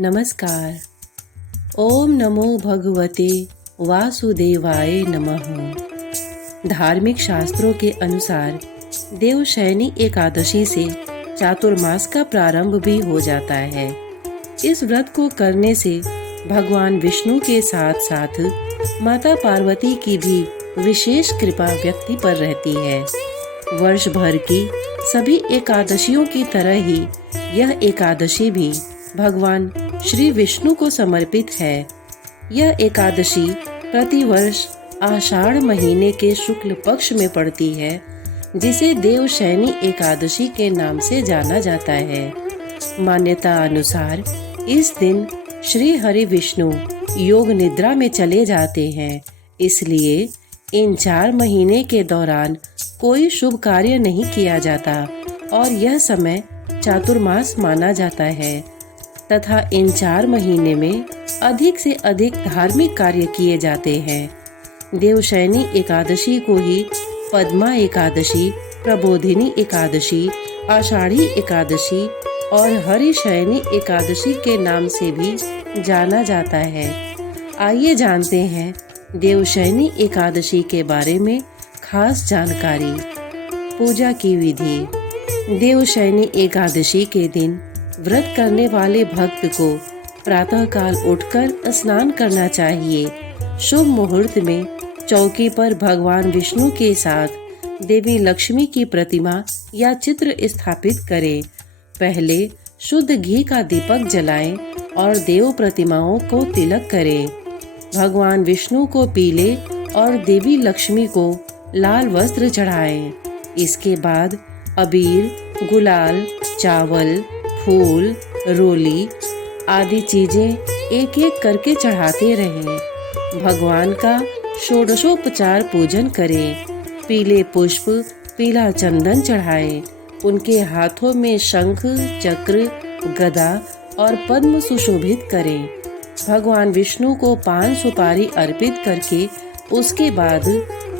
नमस्कार। ओम नमो भगवते वासुदेवाय नमः। धार्मिक शास्त्रों के अनुसार देवशयनी एकादशी से चातुर्मास का प्रारंभ भी हो जाता है। इस व्रत को करने से भगवान विष्णु के साथ साथ माता पार्वती की भी विशेष कृपा व्यक्ति पर रहती है। वर्ष भर की सभी एकादशियों की तरह ही यह एकादशी भी भगवान श्री विष्णु को समर्पित है। यह एकादशी प्रतिवर्ष आषाढ़ महीने के शुक्ल पक्ष में पड़ती है, जिसे देवशयनी एकादशी के नाम से जाना जाता है। मान्यता अनुसार इस दिन श्री हरि विष्णु योग निद्रा में चले जाते हैं, इसलिए इन 4 महीने के दौरान कोई शुभ कार्य नहीं किया जाता और यह समय चातुर्मास माना जाता है तथा इन 4 महीने में अधिक से अधिक धार्मिक कार्य किए जाते हैं। देवशयनी एकादशी को ही पद्मा एकादशी, प्रबोधिनी एकादशी, आषाढ़ी एकादशी और हरिशयनी एकादशी के नाम से भी जाना जाता है। आइए जानते हैं देवशयनी एकादशी के बारे में खास जानकारी। पूजा की विधि। देवशयनी एकादशी के दिन व्रत करने वाले भक्त को प्रातःकाल उठकर स्नान करना चाहिए। शुभ मुहूर्त में चौकी पर भगवान विष्णु के साथ देवी लक्ष्मी की प्रतिमा या चित्र स्थापित करें। पहले शुद्ध घी का दीपक जलाएं और देव प्रतिमाओं को तिलक करें। भगवान विष्णु को पीले और देवी लक्ष्मी को लाल वस्त्र चढ़ाएं। इसके बाद अबीर, गुलाल, चावल, फूल, रोली आदि चीजें एक एक करके चढ़ाते रहें। भगवान का षोडशोपचार पूजन करें। पीले पुष्प, पीला चंदन चढ़ाएं। उनके हाथों में शंख, चक्र, गदा और पद्म सुशोभित करें। भगवान विष्णु को पान सुपारी अर्पित करके उसके बाद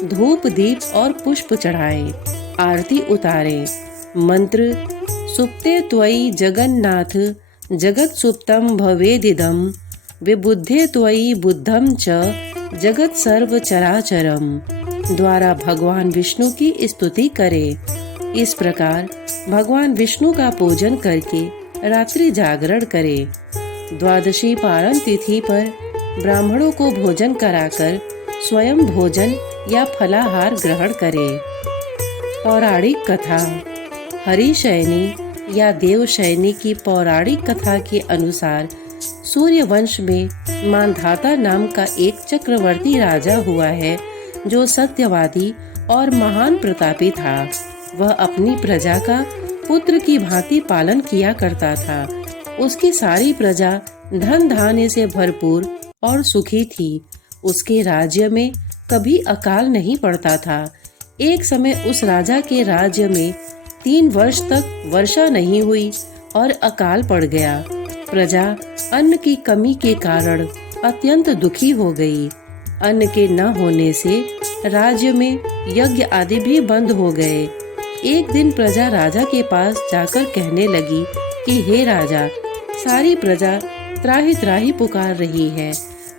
धूप, दीप और पुष्प चढ़ाएं। आरती उतारें। मंत्र: सुप्ते त्वयि जगन्नाथ जगत सुप्तम भवेदिदं विबुद्धे त्वयि बुद्धं च जगत सर्व चराचरम द्वारा भगवान विष्णु की स्तुति करें। इस प्रकार भगवान विष्णु का पूजन करके रात्रि जागरण करें। द्वादशी पारण तिथि पर ब्राह्मणों को भोजन कराकर स्वयं भोजन या फलाहार ग्रहण करें। पौराणिक कथा। हरिशयनी या देवशयनी की पौराणिक कथा के अनुसार सूर्य वंश में मांधाता नाम का एक चक्रवर्ती राजा हुआ है, जो सत्यवादी और महान प्रतापी था। वह अपनी प्रजा का पुत्र की भांति पालन किया करता था। उसकी सारी प्रजा धन धान्य से भरपूर और सुखी थी। उसके राज्य में कभी अकाल नहीं पड़ता था। एक समय उस राजा के राज्य में 3 वर्ष तक वर्षा नहीं हुई और अकाल पड़ गया। प्रजा अन्न की कमी के कारण अत्यंत दुखी हो गई। अन्न के न होने से राज्य में यज्ञ आदि भी बंद हो गए। एक दिन प्रजा राजा के पास जाकर कहने लगी कि हे राजा, सारी प्रजा त्राहि त्राहि पुकार रही है,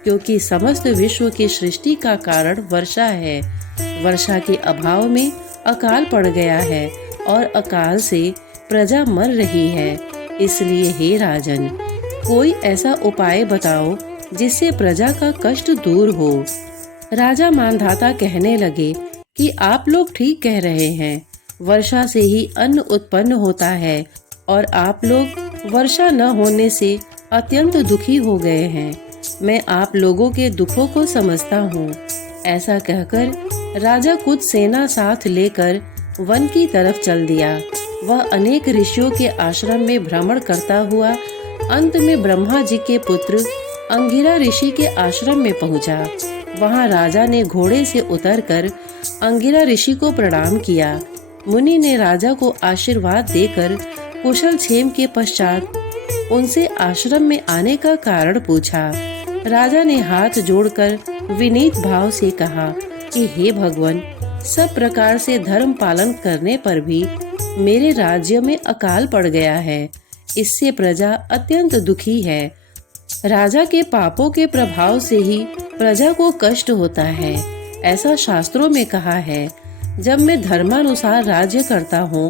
क्योंकि समस्त विश्व की सृष्टि का कारण वर्षा है। वर्षा के अभाव में अकाल पड़ गया है और अकाल से प्रजा मर रही है। इसलिए हे राजन, कोई ऐसा उपाय बताओ जिससे प्रजा का कष्ट दूर हो। राजा मानधाता कहने लगे कि आप लोग ठीक कह रहे हैं। वर्षा से ही अन्न उत्पन्न होता है और आप लोग वर्षा न होने से अत्यंत दुखी हो गए हैं। मैं आप लोगों के दुखों को समझता हूँ। ऐसा कहकर राजा कुछ सेना साथ लेकर वन की तरफ चल दिया। वह अनेक ऋषियों के आश्रम में भ्रमण करता हुआ अंत में ब्रह्मा जी के पुत्र अंगिरा ऋषि के आश्रम में पहुंचा। वहां राजा ने घोड़े से उतरकर अंगिरा ऋषि को प्रणाम किया। मुनि ने राजा को आशीर्वाद देकर कुशल क्षेम के पश्चात उनसे आश्रम में आने का कारण पूछा। राजा ने हाथ जोड़कर विनीत भाव से कहा कि हे भगवान, सब प्रकार से धर्म पालन करने पर भी मेरे राज्य में अकाल पड़ गया है। इससे प्रजा अत्यंत दुखी है राजा के पापों के प्रभाव से ही प्रजा को कष्ट होता है। ऐसा शास्त्रों में कहा है। जब मैं धर्मानुसार राज्य करता हूँ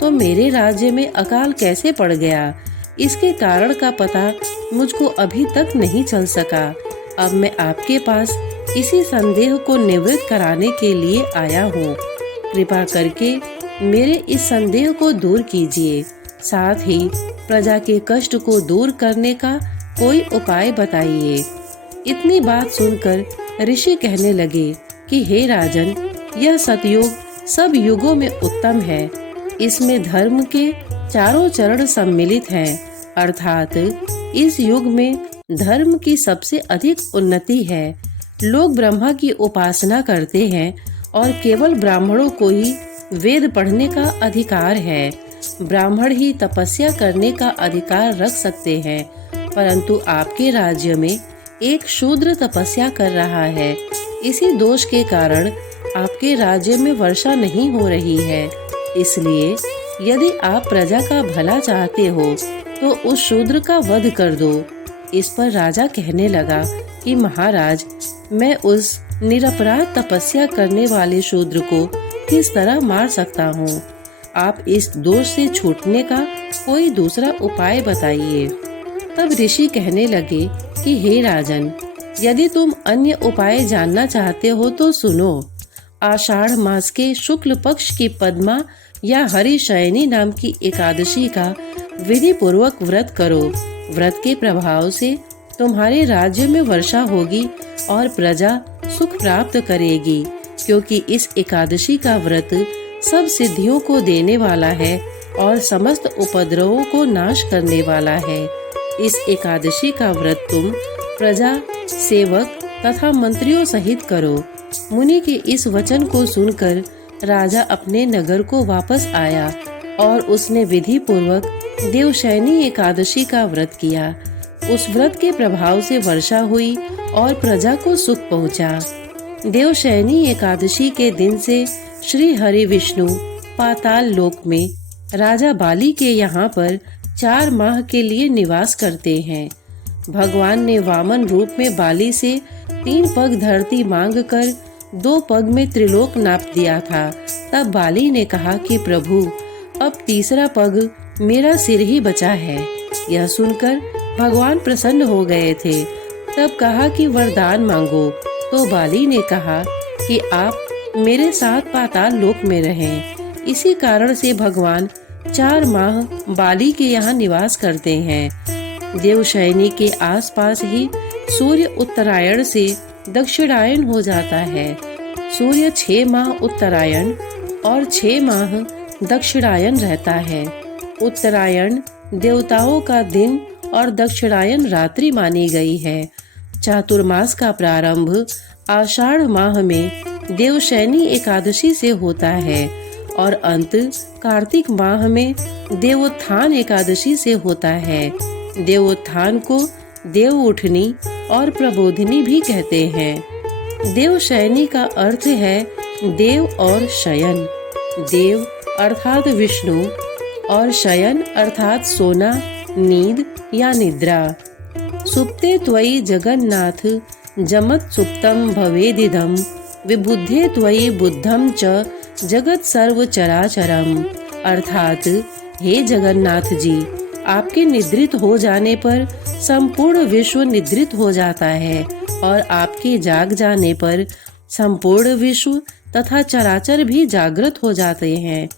तो मेरे राज्य में अकाल कैसे पड़ गया, इसके कारण का पता मुझको अभी तक नहीं चल सका। अब मैं आपके पास इसी संदेह को निवृत्त कराने के लिए आया हूँ। कृपा करके मेरे इस संदेह को दूर कीजिए। साथ ही प्रजा के कष्ट को दूर करने का कोई उपाय बताइए। इतनी बात सुनकर ऋषि कहने लगे कि हे राजन, यह सतयुग सब युगों में उत्तम है। इसमें धर्म के चारों चरण सम्मिलित हैं, अर्थात इस युग में धर्म की सबसे अधिक उन्नति है। लोग ब्रह्मा की उपासना करते हैं और केवल ब्राह्मणों को ही वेद पढ़ने का अधिकार है। ब्राह्मण ही तपस्या करने का अधिकार रख सकते हैं, परंतु आपके राज्य में एक शूद्र तपस्या कर रहा है। इसी दोष के कारण आपके राज्य में वर्षा नहीं हो रही है। इसलिए यदि आप प्रजा का भला चाहते हो तो उस शूद्र का वध कर दो। इस पर राजा कहने लगा कि महाराज, मैं उस निरपराध तपस्या करने वाले शूद्र को किस तरह मार सकता हूँ? आप इस दोष से छूटने का कोई दूसरा उपाय बताइए। तब ऋषि कहने लगे कि हे राजन, यदि तुम अन्य उपाय जानना चाहते हो तो सुनो। आषाढ़ मास के शुक्ल पक्ष की पद्मा या हरिशयनी नाम की एकादशी का विधि पूर्वक व्रत करो। व्रत के प्रभाव से तुम्हारे राज्य में वर्षा होगी और प्रजा सुख प्राप्त करेगी, क्योंकि इस एकादशी का व्रत सब सिद्धियों को देने वाला है और समस्त उपद्रवों को नाश करने वाला है। इस एकादशी का व्रत तुम प्रजा, सेवक तथा मंत्रियों सहित करो। मुनि के इस वचन को सुनकर राजा अपने नगर को वापस आया और उसने विधि पूर्वक देवशयनी एकादशी का व्रत किया। उस व्रत के प्रभाव से वर्षा हुई और प्रजा को सुख पहुंचा। देवशयनी एकादशी के दिन से श्री हरि विष्णु पाताल लोक में राजा बाली के यहाँ पर 4 माह के लिए निवास करते हैं। भगवान ने वामन रूप में बाली से 3 पग धरती मांगकर 2 पग में त्रिलोक नाप दिया था। तब बाली ने कहा कि प्रभु, अब तीसरा पग मेरा सिर ही बचा है। यह सुनकर भगवान प्रसन्न हो गए थे। तब कहा कि वरदान मांगो। तो बाली ने कहा कि आप मेरे साथ पाताल लोक में रहें। इसी कारण से भगवान 4 माह बाली के यहाँ निवास करते हैं। देवशयनी के आसपास ही सूर्य उत्तरायण से दक्षिणायन हो जाता है। सूर्य 6 माह उत्तरायण और 6 माह दक्षिणायन रहता है। उत्तरायण देवताओं का दिन और दक्षिणायन रात्रि मानी गई है। चातुर्मास का प्रारंभ आषाढ़ माह में देवशयनी एकादशी से होता है और अंत कार्तिक माह में देवोत्थान एकादशी से होता है। देवोत्थान को देव उठनी और प्रबोधिनी भी कहते हैं। देवशयनी का अर्थ है देव और शयन। देव अर्थात विष्णु और शयन अर्थात सोना, नींद या निद्रा। सुप्ते त्वयि जगन्नाथ जमत सुप्तम भवेदिदम विबुद्धे त्वयि बुद्धम च जगत सर्व चराचरम। अर्थात हे जगन्नाथ जी, आपके निद्रित हो जाने पर संपूर्ण विश्व निद्रित हो जाता है और आपके जाग जाने पर संपूर्ण विश्व तथा चराचर भी जागृत हो जाते हैं।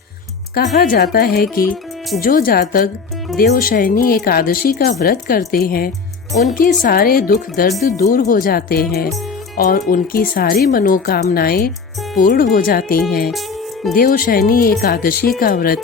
कहा जाता है कि जो जातक देवशयनी एकादशी का व्रत करते हैं उनके सारे दुख दर्द दूर हो जाते हैं और उनकी सारी मनोकामनाएं पूर्ण हो जाती हैं। देवशयनी एकादशी का व्रत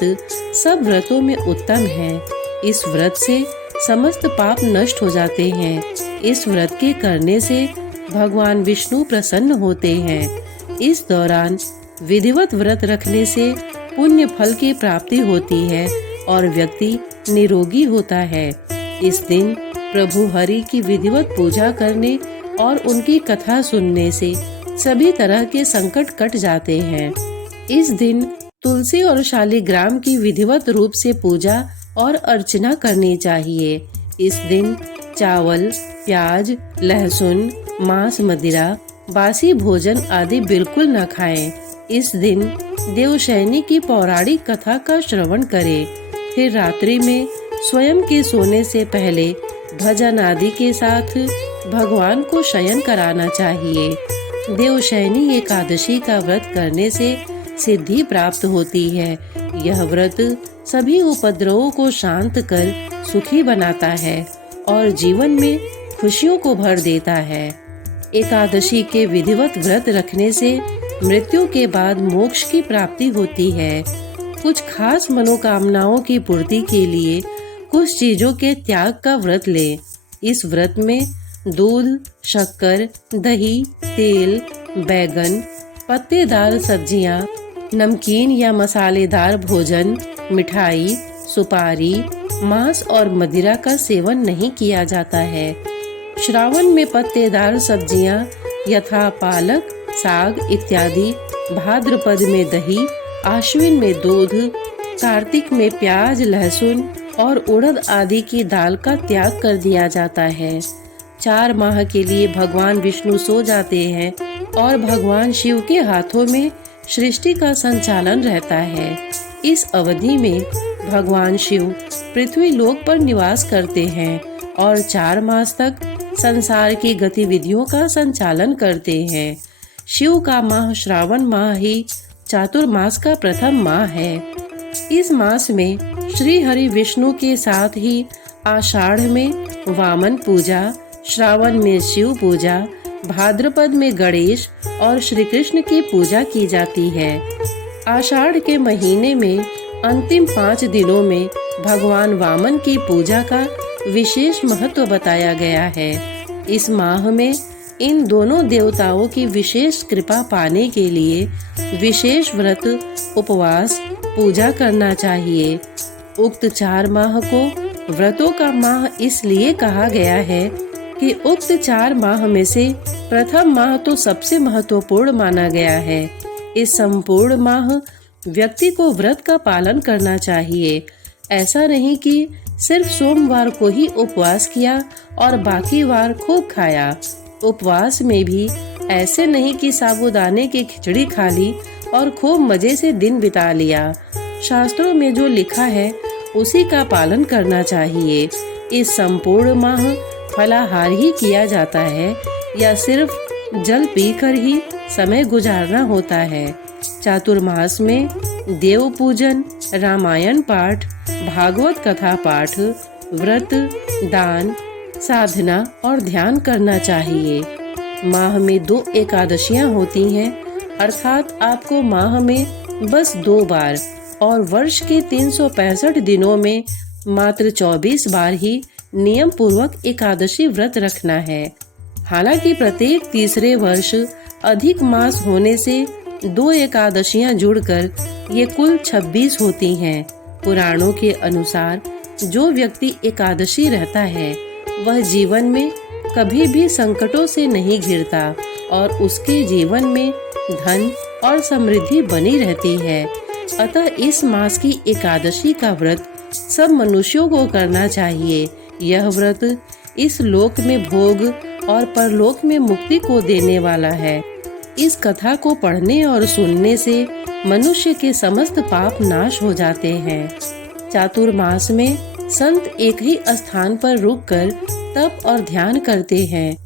सब व्रतों में उत्तम है। इस व्रत से समस्त पाप नष्ट हो जाते हैं। इस व्रत के करने से भगवान विष्णु प्रसन्न होते हैं। इस दौरान विधिवत व्रत रखने से पुण्य फल की प्राप्ति होती है और व्यक्ति निरोगी होता है। इस दिन प्रभु हरि की विधिवत पूजा करने और उनकी कथा सुनने से सभी तरह के संकट कट जाते हैं। इस दिन तुलसी और शालिग्राम की विधिवत रूप से पूजा और अर्चना करनी चाहिए। इस दिन चावल, प्याज, लहसुन, मांस, मदिरा, बासी भोजन आदि बिल्कुल न खाएं। इस दिन देवशयनी की पौराणिक कथा का श्रवण करें। फिर रात्रि में स्वयं के सोने से पहले भजन आदि के साथ भगवान को शयन कराना चाहिए। देवशयनी एकादशी का व्रत करने से सिद्धि प्राप्त होती है। यह व्रत सभी उपद्रवों को शांत कर सुखी बनाता है और जीवन में खुशियों को भर देता है। एकादशी के विधिवत व्रत रखने से मृत्यु के बाद मोक्ष की प्राप्ति होती है। कुछ खास मनोकामनाओं की पूर्ति के लिए कुछ चीजों के त्याग का व्रत लें। इस व्रत में दूध, शक्कर, दही, तेल, बैगन, पत्तेदार सब्जियां, नमकीन या मसालेदार भोजन, मिठाई, सुपारी, मांस और मदिरा का सेवन नहीं किया जाता है। श्रावण में पत्तेदार सब्जियां यथा पालक, साग इत्यादि, भाद्रपद में दही, आश्विन में दूध, कार्तिक में प्याज, लहसुन और उड़द आदि की दाल का त्याग कर दिया जाता है। 4 माह के लिए भगवान विष्णु सो जाते हैं और भगवान शिव के हाथों में सृष्टि का संचालन रहता है। इस अवधि में भगवान शिव पृथ्वी लोक पर निवास करते हैं और 4 मास तक संसार की गतिविधियों का संचालन करते हैं। शिव का माह श्रावण माह ही चातुर्मास का प्रथम माह है। इस मास में श्री हरि विष्णु के साथ ही आषाढ़ में वामन पूजा, श्रावण में शिव पूजा, भाद्रपद में गणेश और श्री कृष्ण की पूजा की जाती है। आषाढ़ के महीने में अंतिम 5 दिनों में भगवान वामन की पूजा का विशेष महत्व बताया गया है। इस माह में इन दोनों देवताओं की विशेष कृपा पाने के लिए विशेष व्रत, उपवास, पूजा करना चाहिए। उक्त 4 माह को व्रतों का माह इसलिए कहा गया है कि उक्त 4 माह में से प्रथम माह तो सबसे महत्वपूर्ण माना गया है। इस संपूर्ण माह व्यक्ति को व्रत का पालन करना चाहिए। ऐसा नहीं कि सिर्फ सोमवार को ही उपवास किया और बाकी वार खूब खाया। उपवास में भी ऐसे नहीं कि साबूदाने की खिचड़ी खा ली और खूब मजे से दिन बिता लिया। शास्त्रों में जो लिखा है उसी का पालन करना चाहिए। इस संपूर्ण माह फलाहार ही किया जाता है या सिर्फ जल पीकर ही समय गुजारना होता है। चातुर्मास में देव पूजन, रामायण पाठ, भागवत कथा पाठ, व्रत, दान, साधना और ध्यान करना चाहिए। माह में 2 एकादशियां होती हैं, अर्थात आपको माह में बस 2 बार और वर्ष के 365 दिनों में मात्र 24 बार ही नियम पूर्वक एकादशी व्रत रखना है। हालांकि प्रत्येक तीसरे वर्ष अधिक मास होने से 2 एकादशियां जुड़कर ये कुल 26 होती हैं। पुराणों के अनुसार जो व्यक्ति एकादशी रहता है वह जीवन में कभी भी संकटों से नहीं घिरता और उसके जीवन में धन और समृद्धि बनी रहती है। अतः इस मास की एकादशी का व्रत सब मनुष्यों को करना चाहिए। यह व्रत इस लोक में भोग और परलोक में मुक्ति को देने वाला है। इस कथा को पढ़ने और सुनने से मनुष्य के समस्त पाप नाश हो जाते हैं। चातुर्मास में संत एक ही स्थान पर रुककर तप और ध्यान करते हैं।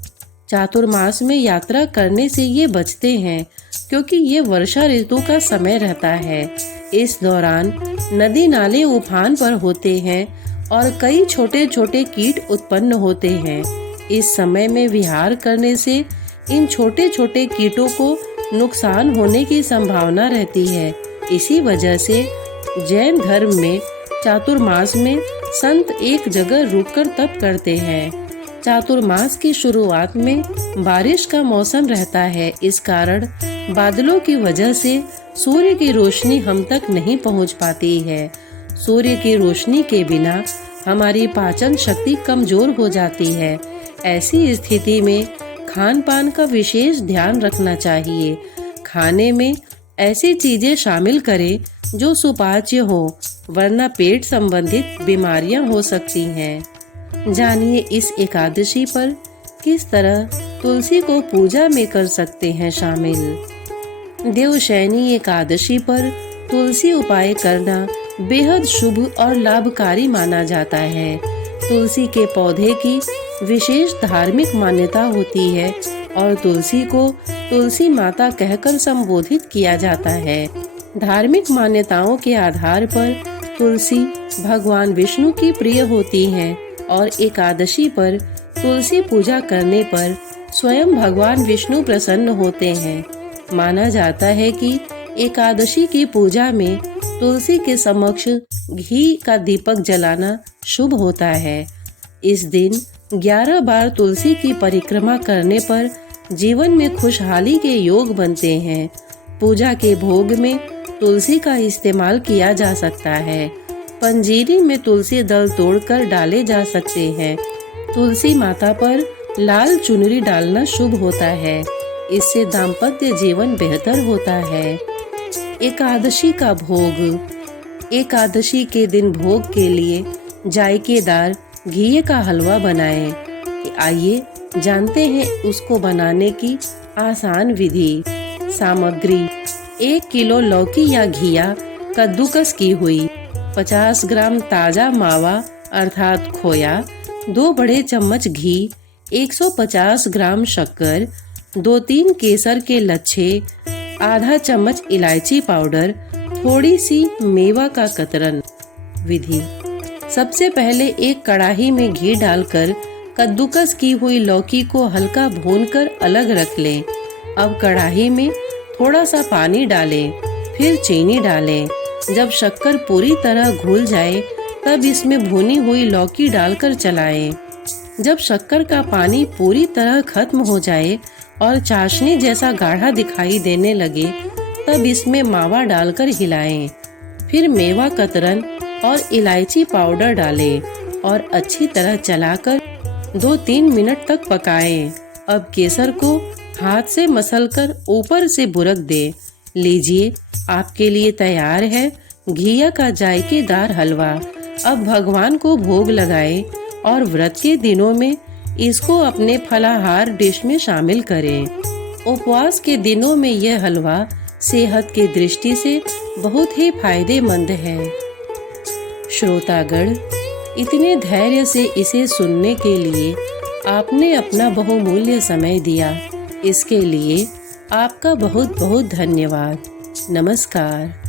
चातुर्मास में यात्रा करने से ये बचते हैं क्योंकि ये वर्षा ऋतु का समय रहता है। इस दौरान नदी नाले उफान पर होते हैं और कई छोटे छोटे कीट उत्पन्न होते हैं। इस समय में विहार करने से इन छोटे छोटे कीटों को नुकसान होने की संभावना रहती है। इसी वजह से जैन धर्म में चातुर्मास में संत एक जगह रुककर तप करते हैं। चातुर्मास की शुरुआत में बारिश का मौसम रहता है। इस कारण बादलों की वजह से सूर्य की रोशनी हम तक नहीं पहुंच पाती है। सूर्य की रोशनी के बिना हमारी पाचन शक्ति कमजोर हो जाती है। ऐसी स्थिति में खान पान का विशेष ध्यान रखना चाहिए। खाने में ऐसी चीजें शामिल करें जो सुपाच्य हो, वरना पेट संबंधित बीमारियां हो सकती हैं। जानिए इस एकादशी पर किस तरह तुलसी को पूजा में कर सकते हैं शामिल। देवशयनी एकादशी पर तुलसी उपाय करना बेहद शुभ और लाभकारी माना जाता है। तुलसी के पौधे की विशेष धार्मिक मान्यता होती है और तुलसी को तुलसी माता कहकर संबोधित किया जाता है। धार्मिक मान्यताओं के आधार पर तुलसी भगवान विष्णु की प्रिय होती हैं और एकादशी पर तुलसी पूजा करने पर स्वयं भगवान विष्णु प्रसन्न होते हैं। माना जाता है कि एकादशी की पूजा में तुलसी के समक्ष घी का दीपक जलाना शुभ होता है। इस दिन 11 बार तुलसी की परिक्रमा करने पर जीवन में खुशहाली के योग बनते हैं। पूजा के भोग में तुलसी का इस्तेमाल किया जा सकता है। पंजीरी में तुलसी दल तोड़कर डाले जा सकते हैं। तुलसी माता पर लाल चुनरी डालना शुभ होता है। इससे दाम्पत्य जीवन बेहतर होता है। एकादशी का भोग। एकादशी के दिन भोग के लिए जायकेदार घी का हलवा बनाएं। आइए जानते हैं उसको बनाने की आसान विधि। सामग्री: 1 किलो लौकी या घिया कद्दूकस की हुई, 50 ग्राम ताजा मावा अर्थात खोया, 2 बड़े चम्मच घी, 150 ग्राम शक्कर, 2-3 केसर के लच्छे, आधा चम्मच इलायची पाउडर, थोड़ी सी मेवा का कतरन। विधि: सबसे पहले एक कढ़ाई में घी डालकर कद्दूकस की हुई लौकी को हल्का भूनकर अलग रख लें। अब कढ़ाई में थोड़ा सा पानी डालें, फिर चीनी डालें। जब शक्कर पूरी तरह घुल जाए तब इसमें भुनी हुई लौकी डालकर चलाएं। जब शक्कर का पानी पूरी तरह खत्म हो जाए और चाशनी जैसा गाढ़ा दिखाई देने लगे तब इसमें मावा डालकर हिलाएं। फिर मेवा कतरन और इलायची पाउडर डालें और अच्छी तरह चलाकर 2-3 मिनट तक पकाएं। अब केसर को हाथ से मसलकर ऊपर से बुरक दें। लीजिए, आपके लिए तैयार है घिया का जायकेदार हलवा। अब भगवान को भोग लगाएं और व्रत के दिनों में इसको अपने फलाहार डिश में शामिल करें। उपवास के दिनों में यह हलवा सेहत की दृष्टि से बहुत ही फायदेमंद है। श्रोतागण, इतने धैर्य से इसे सुनने के लिए आपने अपना बहुमूल्य समय दिया। इसके लिए आपका बहुत बहुत धन्यवाद। नमस्कार।